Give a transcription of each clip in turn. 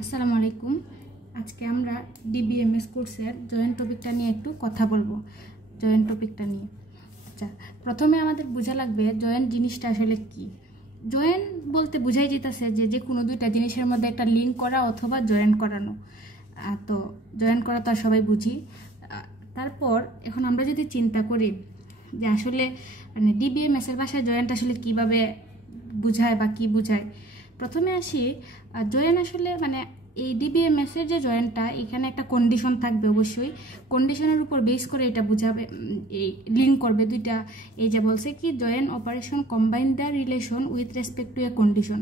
আসসালামু আলাইকুম। আজকে আমরা ডিবিএমএস কোর্সের জয়েন্ট টপিকটা নিয়ে একটু কথা বলবো। জয়েন্ট টপিকটা নিয়ে আচ্ছা, প্রথমে আমাদের বোঝা লাগবে জয়েন্ট জিনিসটা আসলে কি। জয়েন্ট বলতে বোঝাই যেতেছে যে কোনো দুইটা জিনিসের মধ্যে একটা লিঙ্ক করা অথবা জয়েন্ট করানো। তো জয়েন্ট করা তো সবাই বুঝি। তারপর এখন আমরা যদি চিন্তা করি যে আসলে মানে ডিবিএমএস এর ভাষায় জয়েন্ট আসলে কিভাবে বুঝায় বা কি বুঝায়, প্রথমে আসি জয়েন্ট আসলে মানে এই ডিবিএমএস এর যে জয়েন্টটা, এখানে একটা কন্ডিশন থাকবে। অবশ্যই কন্ডিশনের উপর বেস করে এটা বুঝাবে, এই লিঙ্ক করবে দুইটা। এই যে বলছে কি joint operation combine the relation with respect to A condition.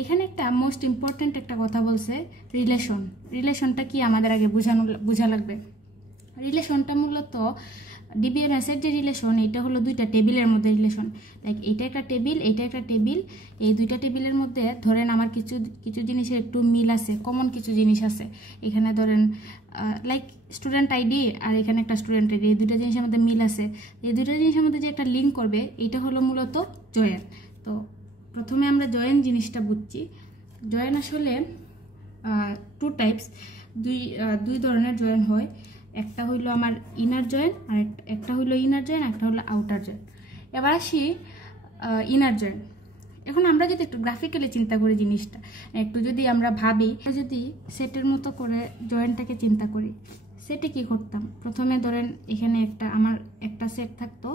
এখানে একটা মোস্ট ইম্পর্টেন্ট একটা কথা বলছে, রিলেশনটা কি আমাদের আগে বোঝা লাগবে। রিলেশনটা মূলত ডিবিএমএস এর যে রিলেশন, এটা হলো দুইটা টেবিলের মধ্যে রিলেশন। লাইক এইটা একটা টেবিল, এইটা একটা টেবিল। এই দুইটা টেবিলের মধ্যে ধরেন আমার কিছু জিনিসের একটু মিল আছে, কমন কিছু জিনিস আছে। এখানে ধরেন লাইক স্টুডেন্ট আইডি আর এখানে একটা স্টুডেন্ট আইডি, এই দুইটা জিনিসের মধ্যে মিল আছে। এই দুইটা জিনিসের মধ্যে যে একটা লিঙ্ক করবে, এটা হলো মূলত জয়েন। তো প্রথমে আমরা জয়েন জিনিসটা বুঝছি। জয়েন আসলে টু টাইপস, দুই ধরনের জয়েন হয়। একটা হইলো আমার ইনার জয়েন, আর একটা হইলো ইনার জয়েন, একটা হলো আউটার জয়েন। এবার আসি ইনার জয়েন। এখন আমরা যদি একটু গ্রাফিক্যালি চিন্তা করি জিনিসটা, একটু যদি আমরা ভাবি, যদি সেটের মতো করে জয়েনটাকে চিন্তা করি, সেটে কি করতাম? প্রথমে ধরেন এখানে আমার একটা সেট থাকতো,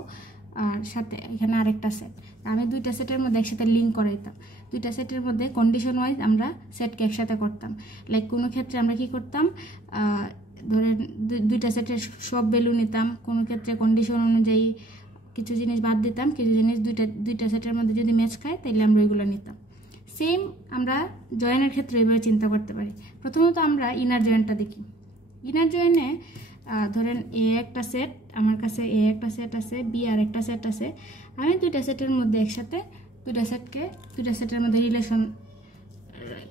আর সাথে এখানে আরেকটা সেট। আমি দুইটা সেটের মধ্যে একসাথে লিঙ্ক করাইতাম। দুইটা সেটের মধ্যে কন্ডিশন ওয়াইজ আমরা সেটকে একসাথে করতাম। লাইক কোনো ক্ষেত্রে আমরা কি করতাম, ধরেন দুইটা সেটের সব ভ্যালু নিতাম। কোনো ক্ষেত্রে কন্ডিশন অনুযায়ী কিছু জিনিস বাদ দিতাম, কিছু জিনিস দুইটা সেটের মধ্যে যদি ম্যাচ খায় তাহলে আমরা ওইগুলো নিতাম। সেম আমরা জয়েনের ক্ষেত্রে এইভাবে চিন্তা করতে পারি। প্রথমত আমরা ইনার জয়েনটা দেখি। ইনার জয়েনে ধরেন এ একটা সেট, আমার কাছে এ একটা সেট আছে, বি আর একটা সেট আছে। আমি দুইটা সেটের মধ্যে একসাথে দুইটা সেটের মধ্যে রিলেশন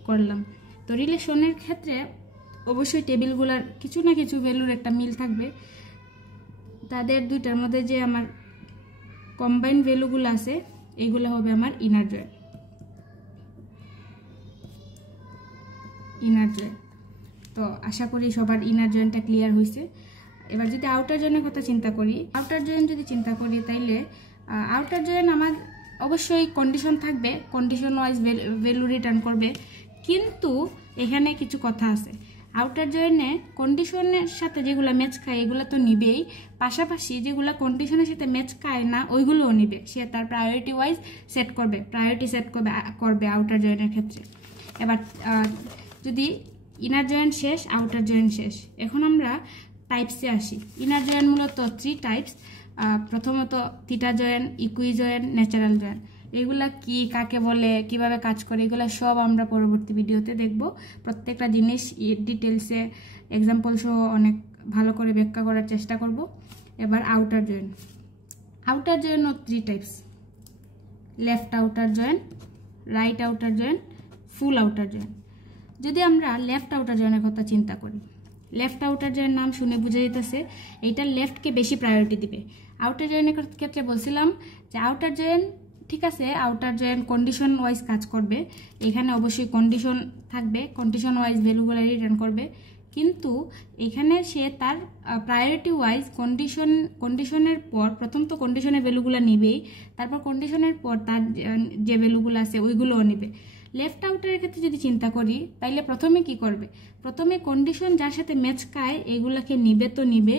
করলাম। তো রিলেশনের ক্ষেত্রে অবশ্যই টেবিলগুলোর কিছু না কিছু ভ্যালুর একটা মিল থাকবে। তাদের দুইটার মধ্যে যে আমার কম্বাইন ভ্যালুগুলো আছে, এইগুলো হবে আমার ইনার জয়েন। তো আশা করি সবার ইনার জয়েনটা ক্লিয়ার হয়েছে। এবার যদি আউটার জয়েনের কথা চিন্তা করি, তাইলে আউটার জয়েন আমার অবশ্যই কন্ডিশন থাকবে, কন্ডিশন ওয়াইজ ভ্যালু রিটার্ন করবে। কিন্তু এখানে কিছু কথা আছে। আউটার জয়েনে কন্ডিশনের সাথে যেগুলো ম্যাচ খায় এগুলো তো নিবেই, পাশাপাশি যেগুলো কন্ডিশনের সাথে ম্যাচ খায় না ওইগুলোও নিবে। সে তার প্রায়োরিটি ওয়াইজ প্রায়োরিটি সেট করবে আউটার জয়েনের ক্ষেত্রে। এবার যদি ইনার জয়েন শেষ, আউটার জয়েন শেষ, এখন আমরা টাইপসে আসি। ইনার জয়েন মূলত 3 টাইপস। প্রথমত theta join, equi join, natural join. এগুলা কি, কাকে বলে, কিভাবে কাজ করে, এগুলো সব আমরা পরবর্তী ভিডিওতে দেখব। প্রত্যেকটা জিনিস ডিটেলসে এক্সাম্পল সহ অনেক ভালো করে ব্যাখ্যা করার চেষ্টা করব। এবার outer join 3 types: left outer join, right outer join, full outer join. যদি আমরা লেফট আউটার জয়েনের কথা চিন্তা করি, লেফট আউটার জয়েন নাম শুনে বুঝে যেতেছে এইটা লেফটকে বেশি প্রায়োরিটি দিবে। আউটার জয়েনের ক্ষেত্রে বলছিলাম যে আউটার জয়েন ঠিক আছে, আউটার জয়েন কন্ডিশন ওয়াইজ কাজ করবে। এখানে অবশ্যই কন্ডিশন থাকবে, কন্ডিশন ওয়াইজ ভ্যালুগুলো রিটার্ন করবে। কিন্তু এখানে সে তার প্রায়োরিটি ওয়াইজ কন্ডিশনের পর প্রথম তো কন্ডিশনের ভ্যালুগুলো নিবেই, তারপর কন্ডিশনের পর তার যে ভ্যালুগুলো আছে ওইগুলোও নিবে। লেফট আউটারের ক্ষেত্রে যদি চিন্তা করি, তাইলে প্রথমে কি করবে? প্রথমে কন্ডিশন যার সাথে ম্যাচ খায় এইগুলাকে নিবে, তো নিবে,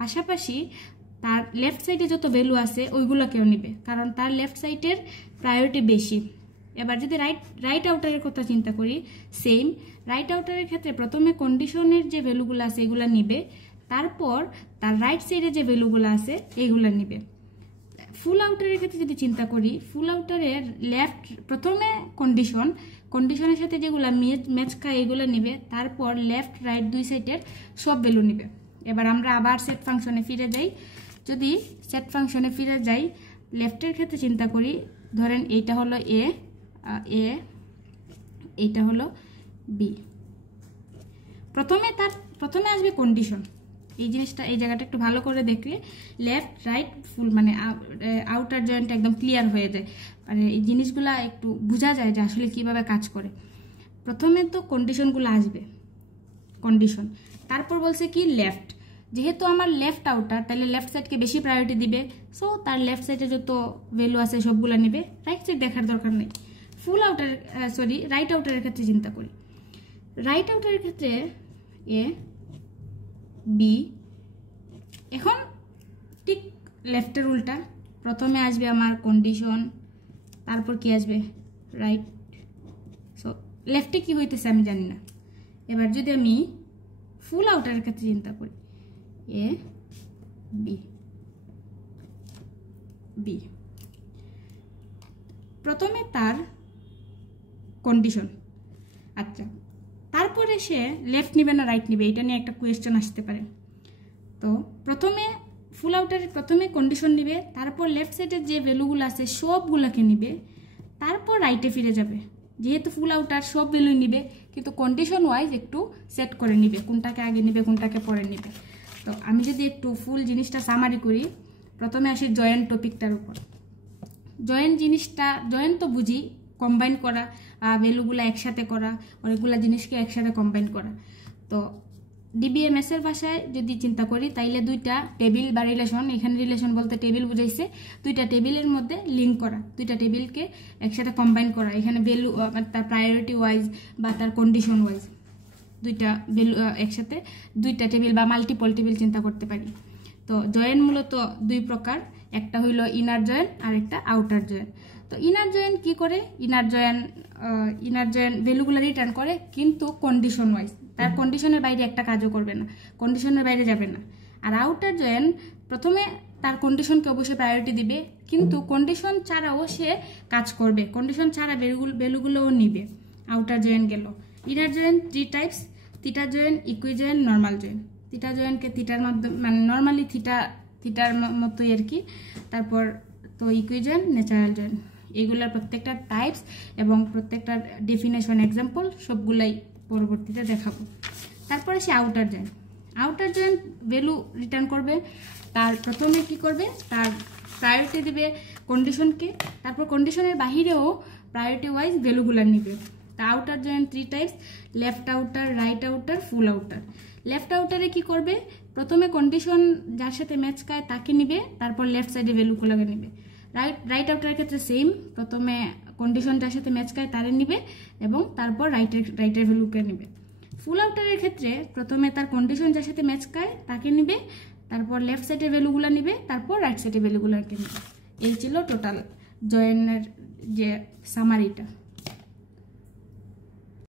পাশাপাশি তার লেফট সাইডে যত ভ্যালু আছে ওইগুলোকেও নিবে, কারণ তার লেফট সাইডের প্রায়োরিটি বেশি। এবার যদি রাইট আউটারের কথা চিন্তা করি, সেম। রাইট আউটারের ক্ষেত্রে প্রথমে কন্ডিশনের যে ভ্যালুগুলো আছে এগুলো নিবে, তারপর তার রাইট সাইডে যে ভ্যালুগুলো আছে এইগুলো নিবে। ফুল আউটারের ক্ষেত্রে যদি চিন্তা করি, ফুল আউটারের প্রথমে কন্ডিশনের সাথে যেগুলো ম্যাচ খায় এগুলো নিবে, তারপর লেফট রাইট দুই সাইডের সব ভ্যালু নিবে। এবার আমরা আবার সেট ফাংশনে ফিরে যাই। যদি সেট ফাংশনে ফিরে যাই, লেফটের ক্ষেত্রে চিন্তা করি, ধরেন এইটা হলো এ, এইটা হলো বি। প্রথমে আসবে কন্ডিশন। এই জায়গাটা একটু ভালো করে দেখলে লেফট রাইট ফুল মানে আউটার জয়েন্ট একদম ক্লিয়ার হয়ে যায়, মানে এই জিনিসগুলা একটু বোঝা যায় যে আসলে কিভাবে কাজ করে। প্রথমে তো কন্ডিশনগুলো আসবে, কন্ডিশন, তারপর বলছে কি লেফট, যেহেতু আমার লেফট আউটার তাহলে লেফট সাইডকে বেশি প্রায়োরিটি দিবে, সো তার লেফট সাইডে যত ভ্যালু আছে সবগুলো নেবে, রাইট সাইড দেখার দরকার নেই। ফুল আউটার রাইট আউটারের ক্ষেত্রে চিন্তা করি, রাইট আউটারের ক্ষেত্রে এ বি, এখন ঠিক লেফটের উল্টা, প্রথমে আসবে আমার কন্ডিশন, তারপর কি আসবে রাইট, সো লেফটে কি হইতেছে আমি জানি না। এবার যদি আমি ফুল আউটারের ক্ষেত্রে চিন্তা করি, এ বি বি, প্রথমে তার কন্ডিশন, আচ্ছা তারপরে সে লেফট নিবে না রাইট নিবে, এটা নিয়ে একটা কোয়েশ্চেন আসতে পারে। তো প্রথমে ফুল আউটারের প্রথমে কন্ডিশন নিবে, তারপর লেফট সাইডের যে ভ্যালুগুলো আছে সবগুলোকে নিবে, তারপর রাইটে ফিরে যাবে। যেহেতু ফুল আউটার সব ভ্যালু নিবে, কিন্তু কন্ডিশন ওয়াইজ একটু সেট করে নিবে, কোনটাকে আগে নিবে কোনটাকে পরে নিবে। তো আমি যদি একটু ফুল জিনিসটা সামারি করি, প্রথমে আসি জয়েন্ট টপিকটার উপর। জয়েন্ট জিনিসটা, জয়েন্ট তো বুঝি কম্বাইন করা, ভ্যালুগুলো একসাথে করা, অনেকগুলো জিনিসকে একসাথে কম্বাইন করা। তো ডিবিএমএস এর ভাষায় যদি চিন্তা করি তাইলে দুইটা টেবিল বা রিলেশন, এখানে রিলেশন বলতে টেবিল বুঝাইছে, দুইটা টেবিলের মধ্যে লিঙ্ক করা, দুইটা টেবিলকে একসাথে কম্বাইন করা, এখানে ভ্যালু তার প্রায়োরিটি ওয়াইজ বা তার কন্ডিশন ওয়াইজ দুইটা ভ্যালু একসাথে, দুইটা টেবিল বা মাল্টিপল টেবিল চিন্তা করতে পারি। তো জয়েন মূলত দুই প্রকার, একটা হইল ইনার জয়েন আর একটা আউটার জয়েন। তো ইনার জয়েন কি করে, ইনার জয়েন ভ্যালুগুলো রিটার্ন করে, কিন্তু কন্ডিশন ওয়াইজ, তার কন্ডিশনের বাইরে একটা কাজও করবে না, কন্ডিশনের বাইরে যাবে না। আর আউটার জয়েন প্রথমে তার কন্ডিশনকে অবশ্যই প্রায়োরিটি দিবে, কিন্তু কন্ডিশন ছাড়াও সে কাজ করবে, কন্ডিশন ছাড়া ভ্যালুগুলোও নিবে। আউটার জয়েন গেল। Inner join 3 types, theta join, equijoin, normal join. Theta জয়েনকে থিটার মাধ্যমে মানে নর্মালি থিটার মতোই আর কি, তারপর তো ইকুইজয়েন, ন্যাচারাল জয়েন, এগুলোর প্রত্যেকটা টাইপস এবং প্রত্যেকটার ডেফিনেশন এক্সাম্পল সবগুলাই পরবর্তীতে দেখাবো। তারপরে সে outer join. Outer join value return করবে, তার প্রথমে কি করবে, তার প্রায়োরিটি দিবে কন্ডিশনকে, তারপর কন্ডিশনের বাহিরেও প্রায়োরিটি ওয়াইজ ভ্যালুগুলো নিবে। তা outer join 3 types, left outer, right outer, full outer. Left আউটারে কি করবে, প্রথমে কন্ডিশন যার সাথে ম্যাচ খায় তাকে নিবে, তারপর লেফট সাইডে ভ্যালুগুলোকে নিবে। রাইট আউটারের ক্ষেত্রে সেম, প্রথমে কন্ডিশন যার সাথে ম্যাচ খায় তারে নিবে এবং তারপর রাইটের ভ্যালুকে নিবে। ফুল আউটারের ক্ষেত্রে প্রথমে তার কন্ডিশন যার সাথে ম্যাচ খায় তাকে নিবে, তারপর লেফট সাইডের ভ্যালুগুলো নিবে, তারপর রাইট সাইডের ভ্যালুগুলোকে নিবে। এই ছিল টোটাল জয়েনের যে সামারিটা।